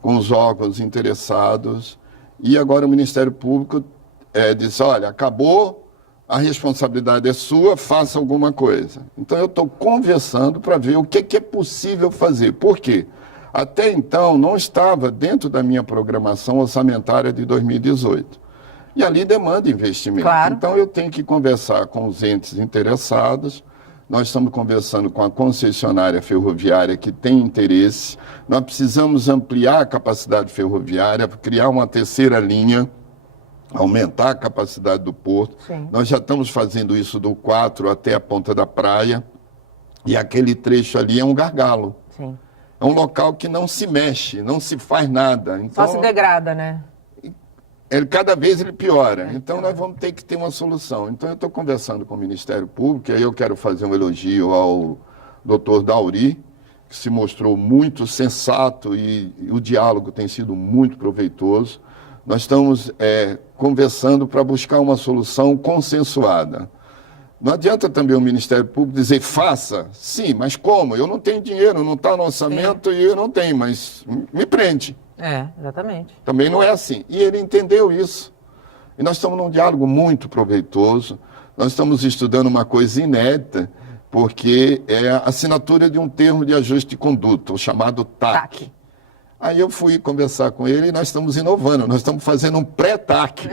com os órgãos interessados, e agora o Ministério Público disse: olha, acabou, a responsabilidade é sua, faça alguma coisa. Então eu estou conversando para ver o que é possível fazer. Por quê? Até então não estava dentro da minha programação orçamentária de 2018. E ali demanda investimento. Claro. Então eu tenho que conversar com os entes interessados. Nós estamos conversando com a concessionária ferroviária que tem interesse. Nós precisamos ampliar a capacidade ferroviária, criar uma terceira linha. aumentar a capacidade do porto. Sim. Nós já estamos fazendo isso do 4 até a ponta da praia, e aquele trecho ali é um gargalo. Sim. É um local que não se mexe, não se faz nada. Então, Só se degrada, né? cada vez ele piora. Então, nós vamos ter que ter uma solução. Então, eu estou conversando com o Ministério Público, e aí eu quero fazer um elogio ao doutor Dauri, que se mostrou muito sensato e o diálogo tem sido muito proveitoso. Nós estamos conversando para buscar uma solução consensuada. Não adianta também o Ministério Público dizer, faça. Sim, mas como? Eu não tenho dinheiro, não está no orçamento e eu não tenho, mas me prende. Exatamente. Também não é assim. E ele entendeu isso. E nós estamos num diálogo muito proveitoso. Nós estamos estudando uma coisa inédita, porque é a assinatura de um termo de ajuste de conduta, o chamado TAC. Aí eu fui conversar com ele e nós estamos inovando, nós estamos fazendo um pré-TAC.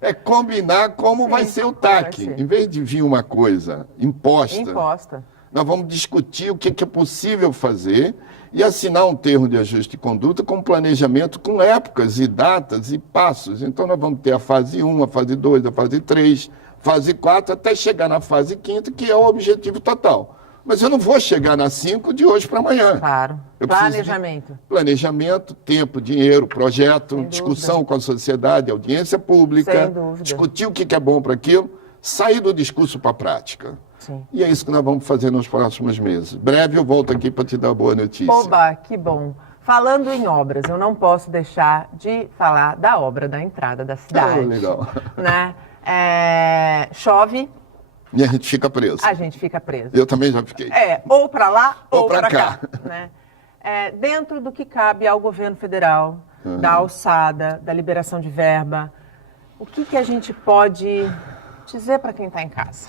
É combinar como vai ser o TAC. Em vez de vir uma coisa imposta, nós vamos discutir o que é possível fazer e assinar um termo de ajuste de conduta com planejamento, com épocas e datas e passos. Então nós vamos ter a fase 1, a fase 2, a fase 3... fase 4, até chegar na fase 5ª, que é o objetivo total. Mas eu não vou chegar na 5 de hoje para amanhã. Claro. Planejamento. Planejamento, tempo, dinheiro, projeto, discussão com a sociedade, audiência pública, Sem dúvida. discutir o que é bom para aquilo, sair do discurso para a prática. Sim. E é isso que nós vamos fazer nos próximos meses. Breve eu volto aqui para te dar boa notícia. Oba, que bom. Falando em obras, eu não posso deixar de falar da obra da entrada da cidade. Legal. Né? Chove. E a gente fica preso. A gente fica preso. Eu também já fiquei. Ou para lá ou pra para cá. Né? Dentro do que cabe ao governo federal, da alçada, da liberação de verba, o que a gente pode dizer para quem está em casa?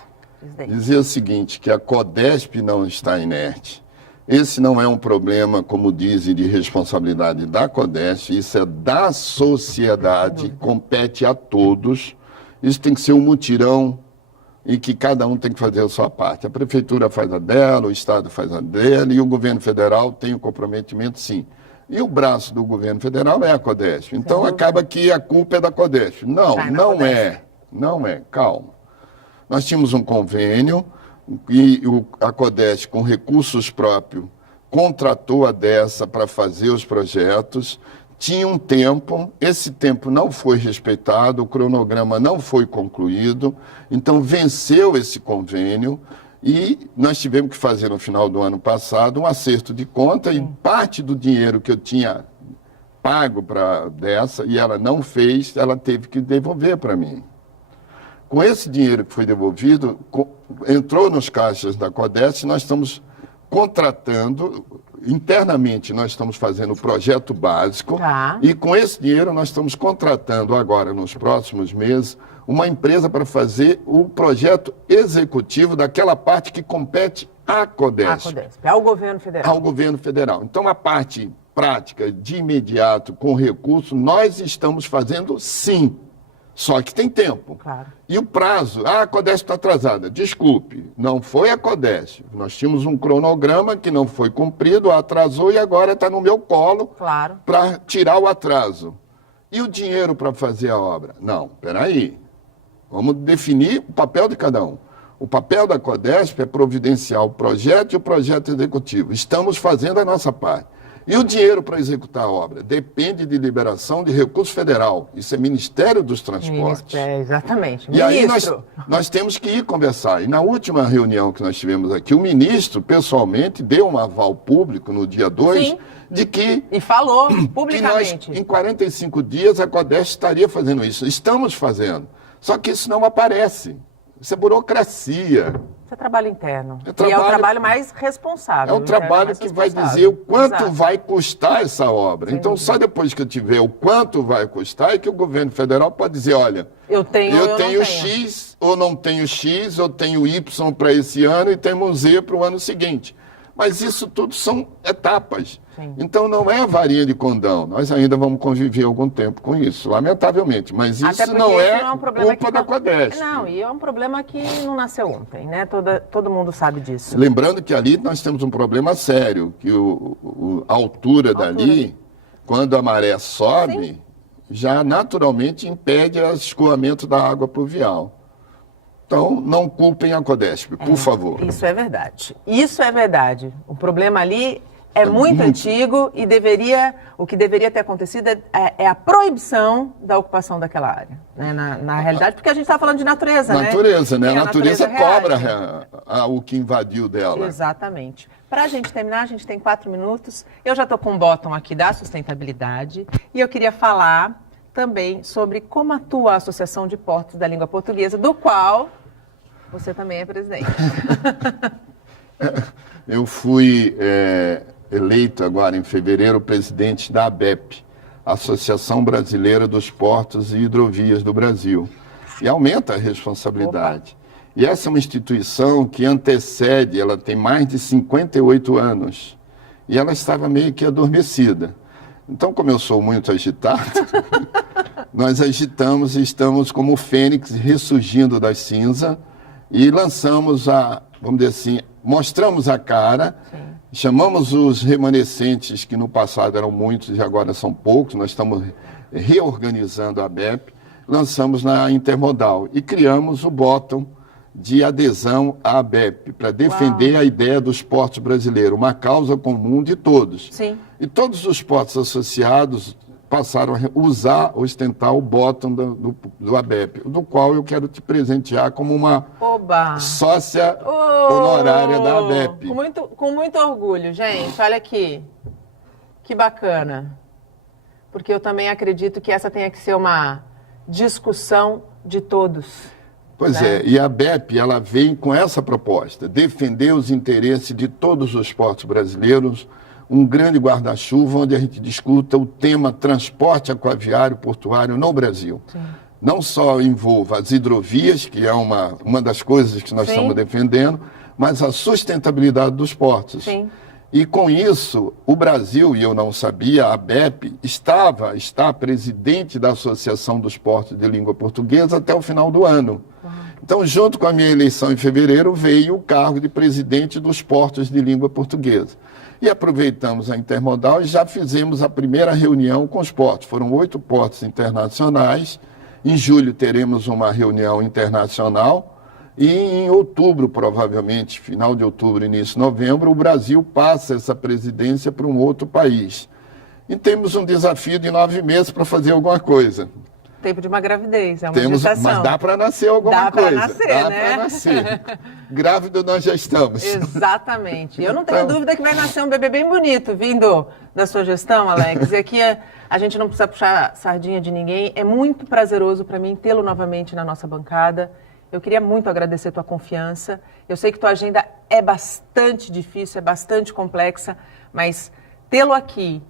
Dizer o seguinte, que a CODESP não está inerte. Esse não é um problema, como dizem, de responsabilidade da CODESP, isso é da sociedade, compete a todos. Isso tem que ser um mutirão e que cada um tem que fazer a sua parte. A prefeitura faz a dela, o Estado faz a dela e o governo federal tem o comprometimento, sim. E o braço do governo federal é a CODESP. Então acaba que a culpa é da CODESP. Não é. Calma. Nós tínhamos um convênio e a CODESP, com recursos próprios, contratou a dessa para fazer os projetos. Tinha um tempo, esse tempo não foi respeitado, o cronograma não foi concluído, então venceu esse convênio e nós tivemos que fazer no final do ano passado um acerto de conta e parte do dinheiro que eu tinha pago para dessa e ela não fez, ela teve que devolver para mim. Com esse dinheiro que foi devolvido, entrou nos caixas da CODESP, nós estamos contratando, internamente nós estamos fazendo o projeto básico e com esse dinheiro nós estamos contratando agora, nos próximos meses, uma empresa para fazer o projeto executivo daquela parte que compete à CODESP. Ao governo federal. Ao governo federal. Então a parte prática, de imediato, com recurso, nós estamos fazendo sim. Só que tem tempo. Claro. E o prazo, a CODESP está atrasada. Desculpe, não foi a CODESP. Nós tínhamos um cronograma que não foi cumprido, atrasou e agora está no meu colo para tirar o atraso. E o dinheiro para fazer a obra? Não, peraí. Vamos definir o papel de cada um. O papel da CODESP é providenciar o projeto e o projeto executivo. Estamos fazendo a nossa parte. E o dinheiro para executar a obra? Depende de liberação de recurso federal. Isso é Ministério dos Transportes. Exatamente. E aí nós temos que ir conversar. E na última reunião que nós tivemos aqui, o ministro, pessoalmente, deu um aval público no dia 2 de que... E falou publicamente. Que nós, em 45 dias, a CODESP estaria fazendo isso. Estamos fazendo. Só que isso não aparece. Isso é burocracia. Isso é trabalho interno. E é o trabalho mais responsável. É um trabalho que vai dizer o quanto vai custar essa obra. Então, só depois que eu tiver o quanto vai custar é que o governo federal pode dizer, olha, eu tenho X, ou não tenho X, eu tenho Y para esse ano e temos Z para o ano seguinte. Mas isso tudo são etapas. Então não é varinha de condão. Nós ainda vamos conviver algum tempo com isso, lamentavelmente. Mas isso não é culpa da CODESP. Não, e é um problema que não nasceu ontem, né? Todo mundo sabe disso. Lembrando que ali nós temos um problema sério, que a altura dali, quando a maré sobe, já naturalmente impede o escoamento da água pluvial. Então, não culpem a Codesp, por favor. Isso é verdade. Isso é verdade. O problema ali é muito antigo e o que deveria ter acontecido é a proibição da ocupação daquela área, né? Na realidade, porque a gente está falando de natureza, né? Natureza, né? E A natureza cobra reage. o que invadiu dela. Exatamente. Para a gente terminar, a gente tem 4 minutos. Eu já estou com um bottom aqui da sustentabilidade e eu queria falar também sobre como atua a Associação de Portos da Língua Portuguesa, do qual você também é presidente. Eu fui eleito agora em fevereiro presidente da ABEP, Associação Brasileira dos Portos e Hidrovias do Brasil. E aumenta a responsabilidade. Opa. E essa é uma instituição que antecede, ela tem mais de 58 anos. E ela estava meio que adormecida. Então, como eu sou muito agitado, nós agitamos e estamos como o fênix ressurgindo das cinzas e lançamos vamos dizer assim, mostramos a cara, sim, chamamos os remanescentes, que no passado eram muitos e agora são poucos, nós estamos reorganizando a ABEP, lançamos na Intermodal e criamos o bottom de adesão à ABEP, para defender a ideia dos portos brasileiros, uma causa comum de todos. Sim. E todos os portos associados passaram a ostentar o bottom do ABEP, do qual eu quero te presentear como uma sócia honorária da ABEP. Com muito orgulho, gente. Olha aqui. Que bacana. Porque eu também acredito que essa tenha que ser uma discussão de todos. Pois é, e a ABEP, ela vem com essa proposta, defender os interesses de todos os portos brasileiros, um grande guarda-chuva onde a gente discuta o tema transporte aquaviário portuário no Brasil. Sim. Não só envolva as hidrovias, que é uma das coisas que nós, sim, estamos defendendo, mas a sustentabilidade dos portos. Sim. E com isso, o Brasil, e eu não sabia, a ABEP está presidente da Associação dos Portos de Língua Portuguesa até o final do ano. Então, junto com a minha eleição em fevereiro, veio o cargo de presidente dos portos de língua portuguesa. E aproveitamos a Intermodal e já fizemos a primeira reunião com os portos. Foram 8 portos internacionais. Em julho teremos uma reunião internacional. E em outubro, provavelmente, final de outubro, início de novembro, o Brasil passa essa presidência para um outro país. E temos um desafio de 9 meses para fazer alguma coisa. Tempo de uma gravidez, é uma gestação. Mas dá para nascer alguma coisa. Dá para nascer. Grávido nós já estamos. Exatamente. Eu não tenho dúvida que vai nascer um bebê bem bonito vindo da sua gestão, Alex. E aqui a gente não precisa puxar sardinha de ninguém. É muito prazeroso para mim tê-lo novamente na nossa bancada. Eu queria muito agradecer a tua confiança. Eu sei que tua agenda é bastante difícil, é bastante complexa, mas tê-lo aqui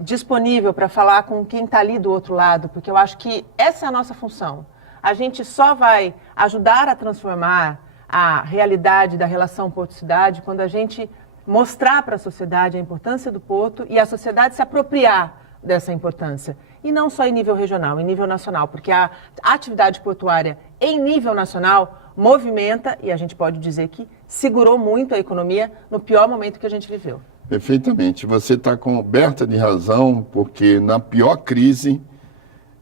disponível para falar com quem está ali do outro lado, porque eu acho que essa é a nossa função. A gente só vai ajudar a transformar a realidade da relação porto-cidade quando a gente mostrar para a sociedade a importância do porto e a sociedade se apropriar dessa importância. E não só em nível regional, em nível nacional, porque a atividade portuária em nível nacional movimenta, e a gente pode dizer que segurou muito a economia no pior momento que a gente viveu. Perfeitamente. Você está coberta de razão, porque na pior crise,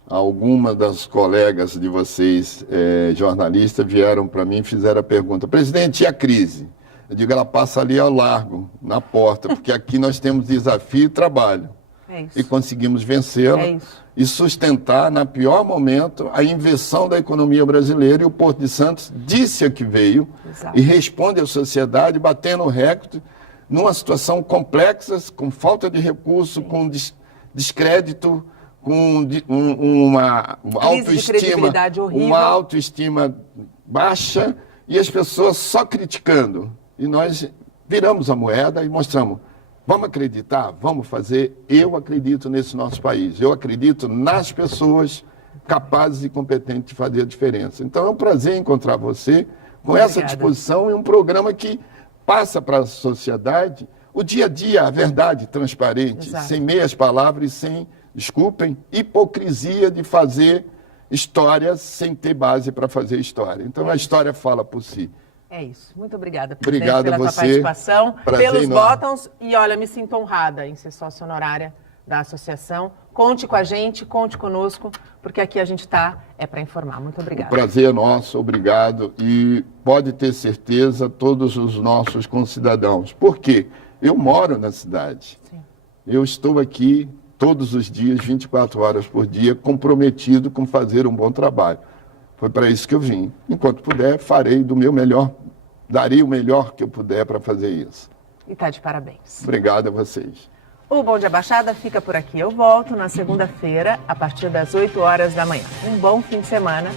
algumas das colegas de vocês, jornalistas, vieram para mim e fizeram a pergunta: presidente, e a crise? Eu digo, ela passa ali ao largo, na porta, porque aqui nós temos desafio e trabalho. É isso. E conseguimos vencê-la e sustentar, na pior momento, a inversão da economia brasileira. E o Porto de Santos disse a que veio. Exato. E responde à sociedade, batendo o recorde, numa situação complexa, com falta de recurso, sim, com descrédito, com uma autoestima baixa e as pessoas só criticando. E nós viramos a moeda e mostramos: vamos acreditar, vamos fazer. Eu acredito nesse nosso país, eu acredito nas pessoas capazes e competentes de fazer a diferença. Então é um prazer encontrar você com essa disposição e um programa que passa para a sociedade o dia a dia, a verdade transparente, exato, sem meias palavras, sem, desculpem, hipocrisia de fazer histórias sem ter base para fazer história. Então a história fala por si. É isso. Muito obrigada, presidente, pela tua participação, prazer pelos enorme. bottoms. E olha, me sinto honrada em ser sócia honorária da associação. Conte com a gente, conte conosco, porque aqui a gente está para informar. Muito obrigada. O prazer é nosso, obrigado. E pode ter certeza, todos os nossos concidadãos. Por quê? Eu moro na cidade. Sim. Eu estou aqui todos os dias, 24 horas por dia, comprometido com fazer um bom trabalho. Foi para isso que eu vim. Enquanto puder, farei do meu melhor, darei o melhor que eu puder para fazer isso. E está de parabéns. Obrigado a vocês. O Bom Dia Baixada fica por aqui. Eu volto na segunda-feira, a partir das 8 horas da manhã. Um bom fim de semana